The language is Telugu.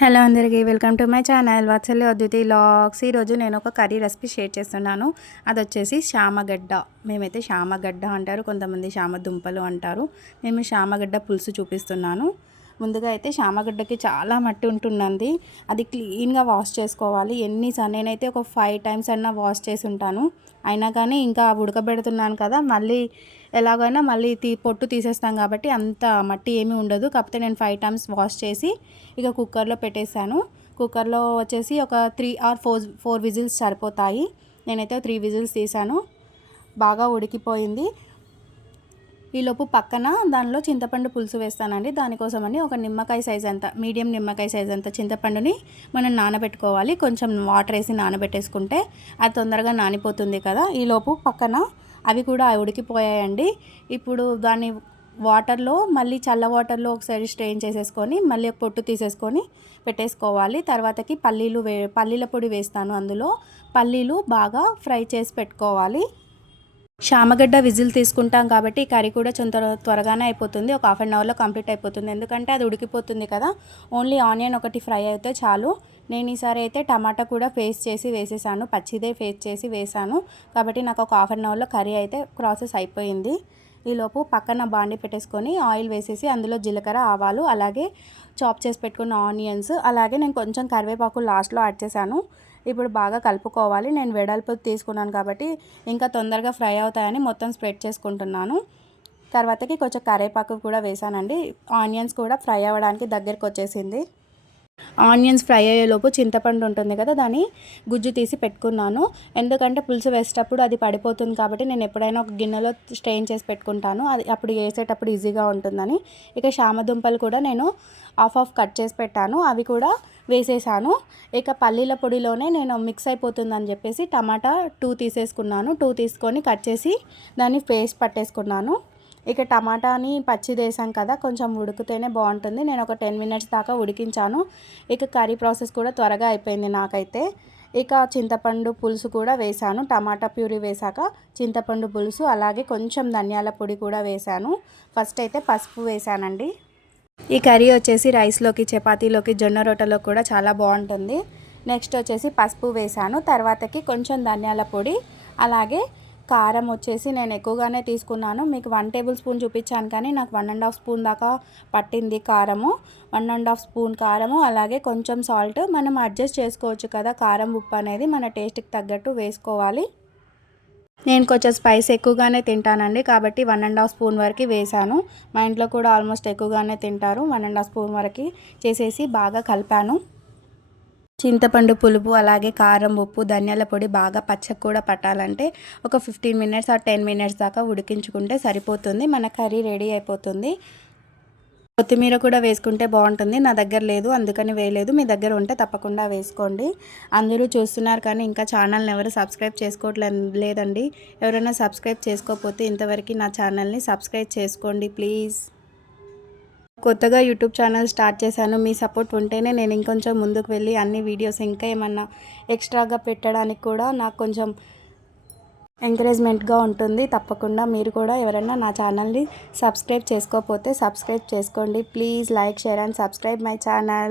హలో అందరికీ welcome to my channel Vatsalya Adviti vlogs ఈరోజు నేను ఒక కర్రీ రెసిపీ షేర్ చేస్తున్నాను. అది వచ్చేసి శామగడ్డ మేమైతే శామగడ్డ అంటారు కొంతమంది శామ దుంపలు అంటారు. మేము శామగడ్డ పులుసు చూపిస్తున్నాను. ముందుగా అయితే శామగడ్డకి చాలా మట్టి ఉంటుందండి. అది క్లీన్గా వాష్ చేసుకోవాలి. ఎన్నిసార్లు నేనైతే ఒక ఫైవ్ టైమ్స్ అన్నా వాష్ చేసి ఉంటాను. అయినా కానీ ఇంకా ఉడకబెడుతున్నాను కదా మళ్ళీ ఎలాగైనా మళ్ళీ తీ పొట్టు తీసేస్తాం కాబట్టి అంత మట్టి ఏమీ ఉండదు. కాకపోతే నేను ఫైవ్ టైమ్స్ వాష్ చేసి ఇక కుక్కర్లో పెట్టేశాను. కుక్కర్లో వచ్చేసి ఒక three or four four whistles సరిపోతాయి. నేనైతే త్రీ విజిల్స్ తీసాను బాగా ఉడికిపోయింది. ఈలోపు పక్కన దానిలో చింతపండు పులుసు వేస్తానండి. దానికోసమని ఒక నిమ్మకాయ సైజ్ అంత మీడియం నిమ్మకాయ సైజ్ అంత చింతపండుని మనం నానబెట్టుకోవాలి. కొంచెం వాటర్ వేసి నానబెట్టేసుకుంటే అది తొందరగా నానిపోతుంది కదా. ఈలోపు పక్కన అవి కూడా ఉడికిపోయాయండి. ఇప్పుడు దాన్ని వాటర్లో మళ్ళీ చల్ల వాటర్లో ఒకసారి స్ట్రెయిన్ చేసేసుకొని మళ్ళీ పొట్టు తీసేసుకొని పెట్టేసుకోవాలి. తర్వాతకి పల్లీలు వే పల్లీల పొడి వేస్తాను అందులో. పల్లీలు బాగా ఫ్రై చేసి పెట్టుకోవాలి. శామగడ్డ విజిల్ తీసుకుంటాం కాబట్టి ఈ కర్రీ కూడా కొంత త్వరగానే అయిపోతుంది. ఒక హాఫ్ అన్ అవర్లో కంప్లీట్ అయిపోతుంది. ఎందుకంటే అది ఉడికిపోతుంది కదా. ఓన్లీ ఆనియన్ ఒకటి ఫ్రై అయితే చాలు. నేను ఈసారి అయితే టమాటా కూడా ఫేస్ చేసి వేసేసాను. పచ్చిదే ఫేస్ చేసి వేసాను. కాబట్టి నాకు ఒక హాఫ్ అన్ అవర్లో కర్రీ అయితే ప్రాసెస్ అయిపోయింది. ఈలోపు పక్కన బాండి పెట్టేసుకొని ఆయిల్ వేసేసి అందులో జీలకర్ర ఆవాలు అలాగే చాప్ చేసి పెట్టుకున్న ఆనియన్స్ అలాగే నేను కొంచెం కరివేపాకు లాస్ట్లో యాడ్ చేశాను. ఇప్పుడు బాగా కలుపుకోవాలి. నేను వెడల్పు తీసుకున్నాను కాబట్టి ఇంకా తొందరగా ఫ్రై అవుతాయని మొత్తం స్ప్రెడ్ చేసుకుంటున్నాను. తర్వాతకి కొంచెం కరివేపాకు కూడా వేసానండి. ఆనియన్స్ కూడా ఫ్రై అవ్వడానికి దగ్గరికి వచ్చేసింది. ఆనియన్స్ ఫ్రై అయ్యేలోపు చింతపండు ఉంటుంది కదా దాన్ని గుజ్జు తీసి పెట్టుకున్నాను. ఎందుకంటే పులుసు వేసేటప్పుడు అది పడిపోతుంది కాబట్టి నేను ఎప్పుడైనా ఒక గిన్నెలో స్ట్రెయిన్ చేసి పెట్టుకుంటాను. అది అప్పుడు వేసేటప్పుడు ఈజీగా ఉంటుందని. ఇక శామదుంపలు కూడా నేను ఆఫ్ ఆఫ్ కట్ చేసి పెట్టాను. అవి కూడా వేసేసాను. ఇక పల్లీల పొడిలోనే నేను మిక్స్ అయిపోతుందని చెప్పేసి టమాటా టూ తీసేసుకున్నాను. టూ తీసుకొని కట్ చేసి దాన్ని పేస్ట్ పట్టేసుకున్నాను. ఇక టమాటాని పచ్చి వేసాం కదా కొంచెం ఉడికితేనే బాగుంటుంది. నేను ఒక టెన్ మినిట్స్ దాకా ఉడికించాను. ఇక కర్రీ ప్రాసెస్ కూడా త్వరగా అయిపోయింది నాకైతే. ఇక చింతపండు పులుసు కూడా వేసాను. టమాటా ప్యూరీ వేసాక చింతపండు పులుసు అలాగే కొంచెం ధనియాల పొడి కూడా వేసాను. ఫస్ట్ అయితే పసుపు వేసానండి. ఈ కర్రీ వచ్చేసి రైస్లోకి చపాతీలోకి జొన్న రొట్టెలో కూడా చాలా బాగుంటుంది. నెక్స్ట్ వచ్చేసి పసుపు వేసాను. తర్వాతకి కొంచెం ధనియాల పొడి అలాగే కారం వచ్చేసి నేను ఎక్కువగానే తీసుకున్నాను. మీకు వన్ టేబుల్ స్పూన్ చూపించాను కానీ నాకు వన్ అండ్ హాఫ్ స్పూన్ దాకా పట్టింది కారము. వన్ అండ్ హాఫ్ స్పూన్ కారము అలాగే కొంచెం సాల్ట్. మనం అడ్జస్ట్ చేసుకోవచ్చు కదా కారం ఉప్పు అనేది మన టేస్ట్కి తగ్గట్టు వేసుకోవాలి. నేను కొంచెం స్పైస్ ఎక్కువగానే తింటానండి. కాబట్టి వన్ అండ్ హాఫ్ స్పూన్ వరకు వేసాను మా ఇంట్లో కూడా ఆల్మోస్ట్ ఎక్కువగానే తింటారు. వన్ అండ్ హాఫ్ స్పూన్ వరకు చేసేసి బాగా కలిపాను. చింతపండు పులుపు అలాగే కారం ఉప్పు ధనియాల పొడి బాగా పచ్చకు కూడా పట్టాలంటే ఒక ఫిఫ్టీన్ మినిట్స్ ఆ టెన్ మినిట్స్ దాకా ఉడికించుకుంటే సరిపోతుంది. మన కర్రీ రెడీ అయిపోతుంది. కొత్తిమీర కూడా వేసుకుంటే బాగుంటుంది. నా దగ్గర లేదు అందుకని వేయలేదు. మీ దగ్గర ఉంటే తప్పకుండా వేసుకోండి. అందరూ చూస్తున్నారు కానీ ఇంకా ఛానల్ని ఎవరు సబ్స్క్రైబ్ చేసుకోవట్లే లేదండి. ఎవరైనా సబ్స్క్రైబ్ చేసుకోకపోతే ఇంతవరకు నా ఛానల్ని సబ్స్క్రైబ్ చేసుకోండి ప్లీజ్. కొత్తగా యూట్యూబ్ ఛానల్ స్టార్ట్ చేశాను. మీ సపోర్ట్ ఉంటేనే నేను ఇంకొంచెం ముందుకు వెళ్ళి అన్ని వీడియోస్ ఇంకా ఏమన్నా ఎక్స్ట్రాగా పెట్టడానికి కూడా నాకు కొంచెం ఎంకరేజ్మెంట్గా ఉంటుంది. తప్పకుండా మీరు కూడా ఎవరైనా నా ఛానల్ని సబ్స్క్రైబ్ చేసుకోకపోతే సబ్స్క్రైబ్ చేసుకోండి. Please like share and subscribe my channel.